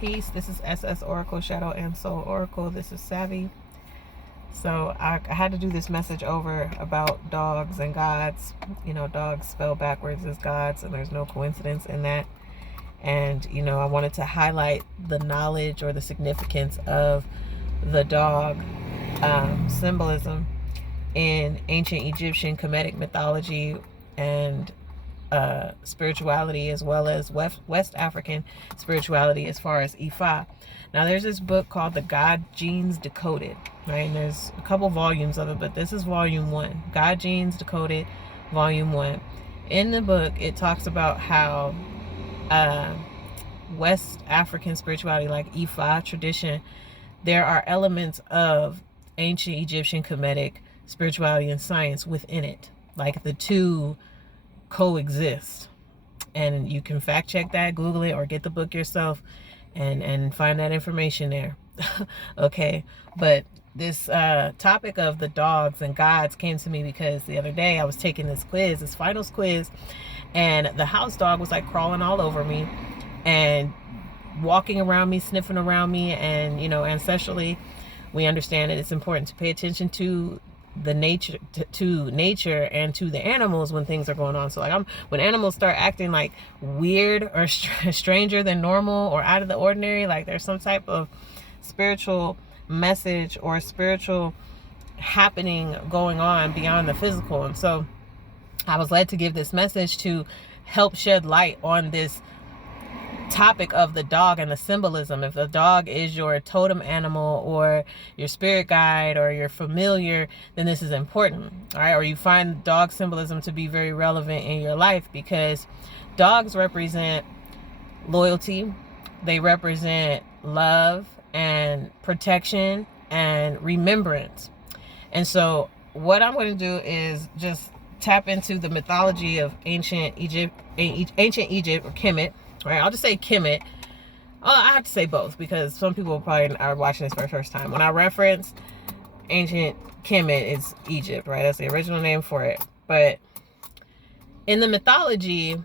Peace. This is S.S.Oracle, Shadow and Soul Oracle. This is Savvy. So I had to do this message over about dogs and gods. You know, dogs spelled backwards as gods, and there's no coincidence in that. And, you know, I wanted to highlight the knowledge or the significance of the dog symbolism in ancient Egyptian Kemetic mythology and spirituality, as well as West African spirituality as far as Ifa. Now there's this book called The God Genes Decoded, right? And there's a couple volumes of it, but this is volume 1, God Genes Decoded, volume 1. In the book, it talks about how West African spirituality, like Ifa tradition, there are elements of ancient Egyptian Kemetic spirituality and science within it. Like the two coexist, and you can fact check that, Google it, or get the book yourself and find that information there. Okay, but this topic of the dogs and gods came to me because the other day I was taking this finals quiz, and the house dog was like crawling all over me and walking around me, sniffing around me. And you know, ancestrally, we understand that it's important to pay attention to the nature, to nature and to the animals when things are going on. So like when animals start acting like weird or stranger than normal or out of the ordinary, like there's some type of spiritual message or spiritual happening going on beyond the physical. And so I was led to give this message to help shed light on this topic of the dog and the symbolism. If the dog is your totem animal or your spirit guide or your familiar, then this is important, all right? Or you find dog symbolism to be very relevant in your life, because dogs represent loyalty, they represent love and protection and remembrance. And so what I'm going to do is just tap into the mythology of ancient Egypt or Kemet. Right, I'll just say Kemet. Oh, I have to say both, because some people probably are watching this for the first time. When I reference ancient Kemet, it's Egypt, right? That's the original name for it. But in the mythology,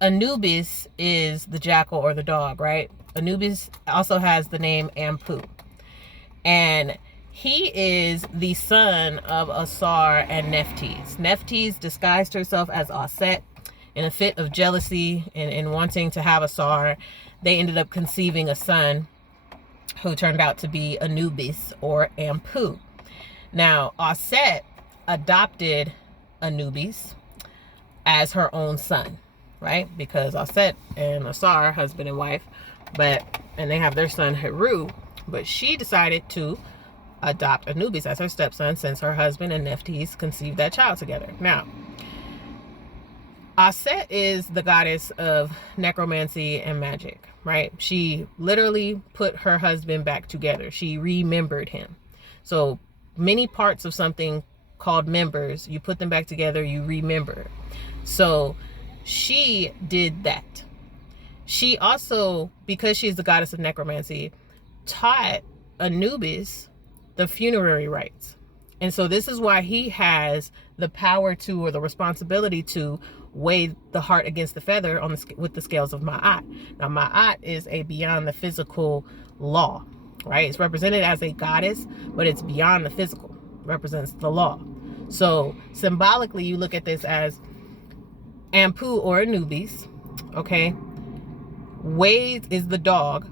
Anubis is the jackal or the dog, right? Anubis also has the name Ampu. And he is the son of Asar and Nephthys. Nephthys disguised herself as Aset. In a fit of jealousy and wanting to have Asar, they ended up conceiving a son who turned out to be Anubis or Ampu. Now, Aset adopted Anubis as her own son, right? Because Aset and Asar, husband and wife, and they have their son Heru, but she decided to adopt Anubis as her stepson, since her husband and Nephthys conceived that child together. Now, Aset is the goddess of necromancy and magic, right? She literally put her husband back together. She remembered him. So many parts of something called members, you put them back together, you remember. So she did that. She also, because she's the goddess of necromancy, taught Anubis the funerary rites. And so this is why he has the power to, or the responsibility to, weigh the heart against the feather on with the scales of Ma'at. Now, Ma'at is a beyond the physical law, right? It's represented as a goddess, but it's beyond the physical, represents the law. So symbolically, you look at this as Ampu or Anubis, okay? Weighs is the dog,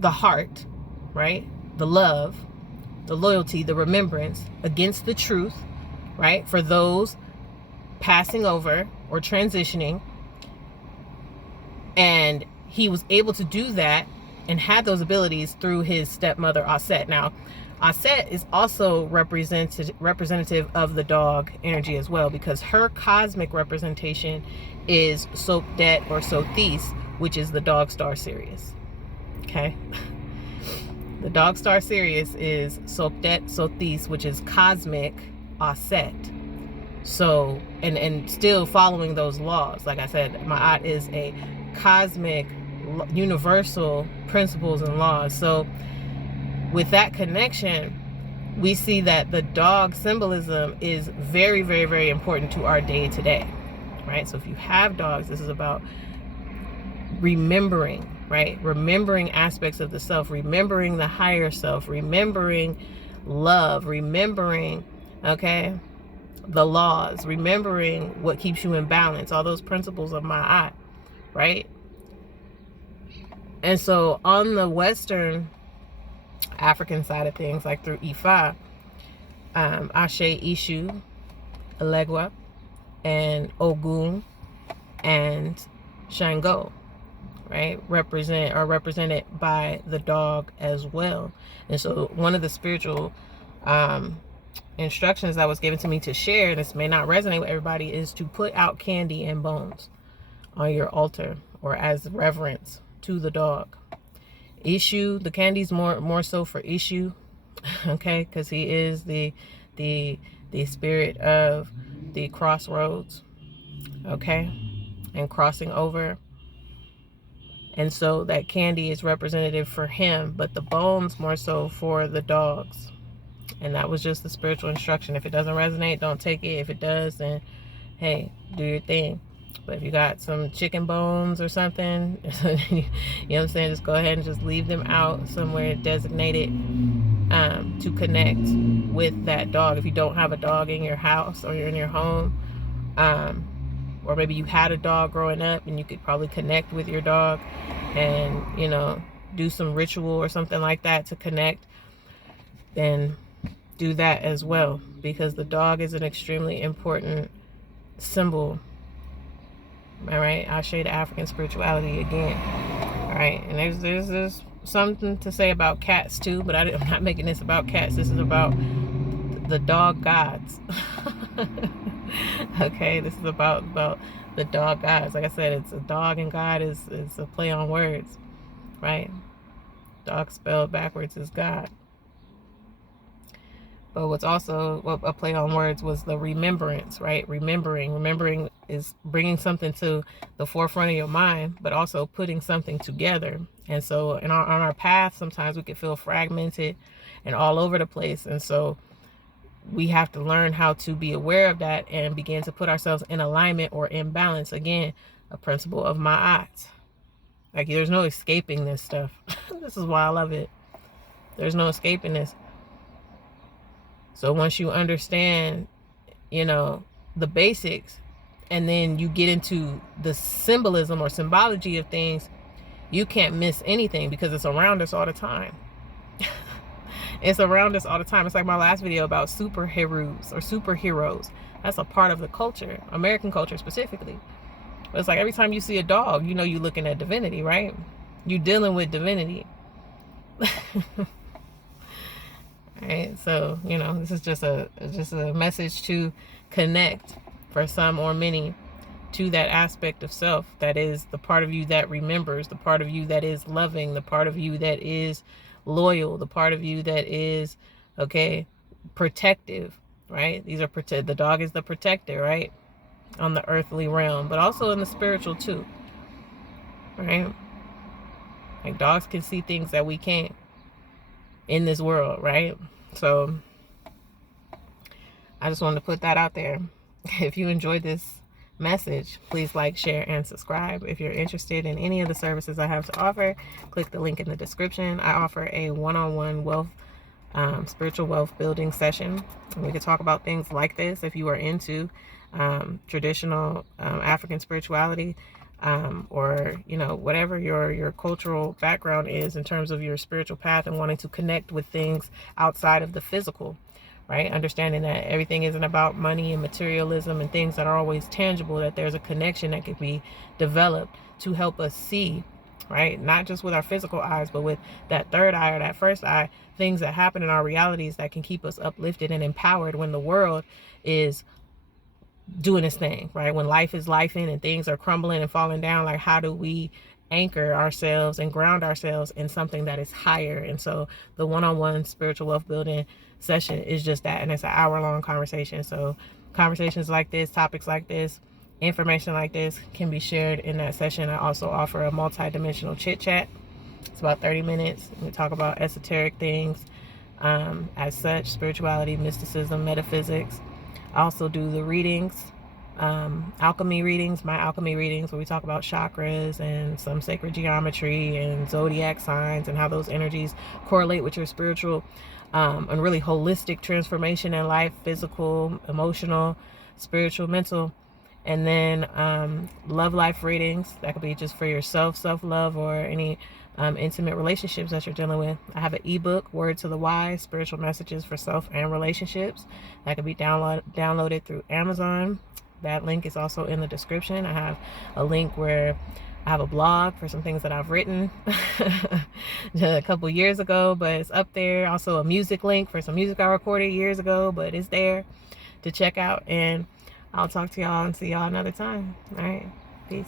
the heart, right? The love, the loyalty, the remembrance against the truth, right? For those passing over or transitioning. And he was able to do that and had those abilities through his stepmother Aset. Now, Aset is also representative of the dog energy as well, because her cosmic representation is Sopdet or Sothis, which is the dog star Sirius. Okay? The dog star Sirius is Sopdet Sothis, which is cosmic Aset. So, and still following those laws. Like I said, Ma'at is a cosmic, universal principles and laws. So with that connection, we see that the dog symbolism is very, very, very important to our day to day, right? So if you have dogs, this is about remembering, right? Remembering aspects of the self, remembering the higher self, remembering love, remembering, okay, the laws, remembering what keeps you in balance, all those principles of my eye, right? And so on the Western African side of things, like through Ifa, Ashe, Ishu, Elegua, and Ogun, and Shango, right, represented by the dog as well. And so one of the spiritual instructions that was given to me to share, this may not resonate with everybody, is to put out candy and bones on your altar or as reverence to the dog. Issue, the candy's more so for Issue, okay, because he is the spirit of the crossroads, okay, and crossing over. And so that candy is representative for him, but the bones more so for the dogs. And that was just the spiritual instruction. If it doesn't resonate, don't take it. If it does, then hey, do your thing. But if you got some chicken bones or something, you know what I'm saying, just go ahead and just leave them out somewhere designated to connect with that dog. If you don't have a dog in your house or you're in your home, or maybe you had a dog growing up and you could probably connect with your dog and, you know, do some ritual or something like that to connect, then do that as well, because the dog is an extremely important symbol. All right, I'll show you the African spirituality again. All right, and there's something to say about cats too, but I'm not making this about cats. This is about the dog gods. Okay, this is about the dog gods. Like I said, it's a dog and God is a play on words, right? Dog spelled backwards is God. But what's also a play on words was the remembrance, right? Remembering is bringing something to the forefront of your mind, but also putting something together. And so on our path, sometimes we can feel fragmented and all over the place. And so we have to learn how to be aware of that and begin to put ourselves in alignment or in balance. Again, a principle of my eyes. Like, there's no escaping this stuff. This is why I love it. There's no escaping this. So once you understand, you know, the basics, and then you get into the symbolism or symbology of things, you can't miss anything because it's around us all the time. It's around us all the time. It's like my last video about superheroes or superheroes. That's a part of the culture, American culture specifically. But it's like every time you see a dog, you know you're looking at divinity, right? You're dealing with divinity. Right? So, you know, this is just a message to connect for some or many to that aspect of self that is the part of you that remembers, the part of you that is loving, the part of you that is loyal, the part of you that is, okay, protective, right? These are the dog is the protector, right? On the earthly realm, but also in the spiritual too, right? Like, dogs can see things that we can't in this world, right? So I just wanted to put that out there. If you enjoyed this message, please like, share, and subscribe. If you're interested in any of the services I have to offer, click the link in the description. I offer a one-on-one wealth, spiritual wealth building session. And we could talk about things like this if you are into traditional African spirituality, or, you know, whatever your cultural background is in terms of your spiritual path and wanting to connect with things outside of the physical. Right? Understanding that everything isn't about money and materialism and things that are always tangible, that there's a connection that could be developed to help us see, right? Not just with our physical eyes, but with that third eye or that first eye, things that happen in our realities that can keep us uplifted and empowered when the world is doing its thing, right? When life is lifing and things are crumbling and falling down, like, how do we anchor ourselves and ground ourselves in something that is higher? And so the one-on-one spiritual wealth building session is just that, and it's an hour-long conversation. So conversations like this, topics like this, information like this can be shared in that session. I also offer a multi-dimensional chit chat. It's about 30 minutes. We talk about esoteric things, as such, spirituality, mysticism, metaphysics. I also do the readings, alchemy readings, my alchemy readings, where we talk about chakras and some sacred geometry and zodiac signs and how those energies correlate with your spiritual and really holistic transformation in life, physical, emotional, spiritual, mental. And then love life readings, that could be just for yourself, self-love, or any intimate relationships that you're dealing with. I have an ebook, Word to the Wise, Spiritual Messages for Self and Relationships, that could be downloaded through Amazon. That link is also in the description. I have a link where I have a blog for some things that I've written a couple years ago, but it's up there. Also a music link for some music I recorded years ago, but it's there to check out. And I'll talk to y'all and see y'all another time. All right. Peace.